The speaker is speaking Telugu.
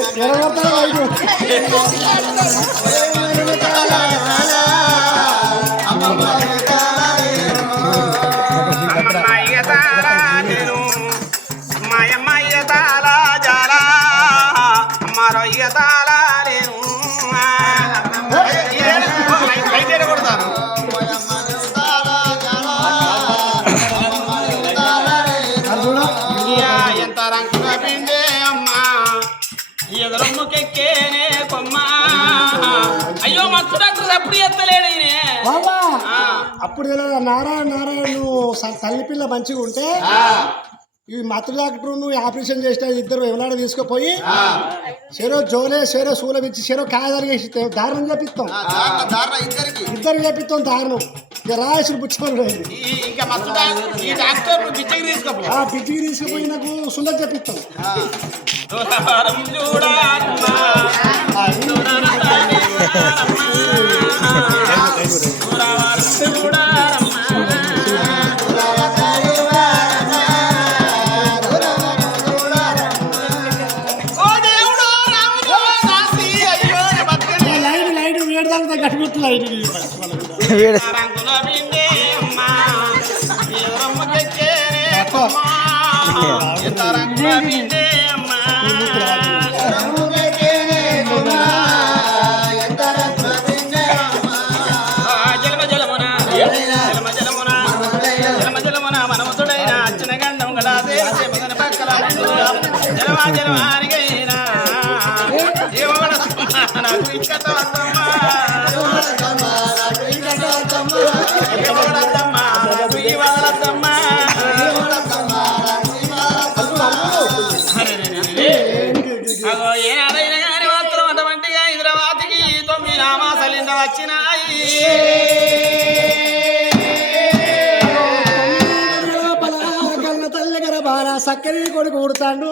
అమ్మమ్మాయ ఎదురమ్ముకెక్కేనే కొమ్మ. అయ్యో మత్తు డాక్టర్ అప్పుడు ఎత్తలేడు తెలియదు నారాయణ నారాయణ నువ్వు తల్లి పిల్ల మంచిగా ఉంటే ఈ మత్తు డాక్టర్ నువ్వు ఆపరేషన్ చేసిన ఇద్దరు ఎవరాడ తీసుకుపోయి చెరో జోలే చెరో సూలం ఇచ్చి చెరో కాయ తరిగేసి దారుణం చేపిస్తాం. ఇద్దరు చేపిస్తాం దారుణం. తీసుకోపో. ఆ బిడ్డికి తీసుకుపోయి నాకు సుందర చేపిస్తాం దూరవరం పక్కల ముందుగా జలమా జలమానిగైనా ఏమవడ నాకు ఇక్కత అగో ఏనాడైనా కానీ మాత్రం అటువంటిగా హైదరాబాద్కి తొమ్మిది నామాసలింద వచ్చినాయి. తల్లి గర బాల సక్కరి కొడుకు కొడుతాడు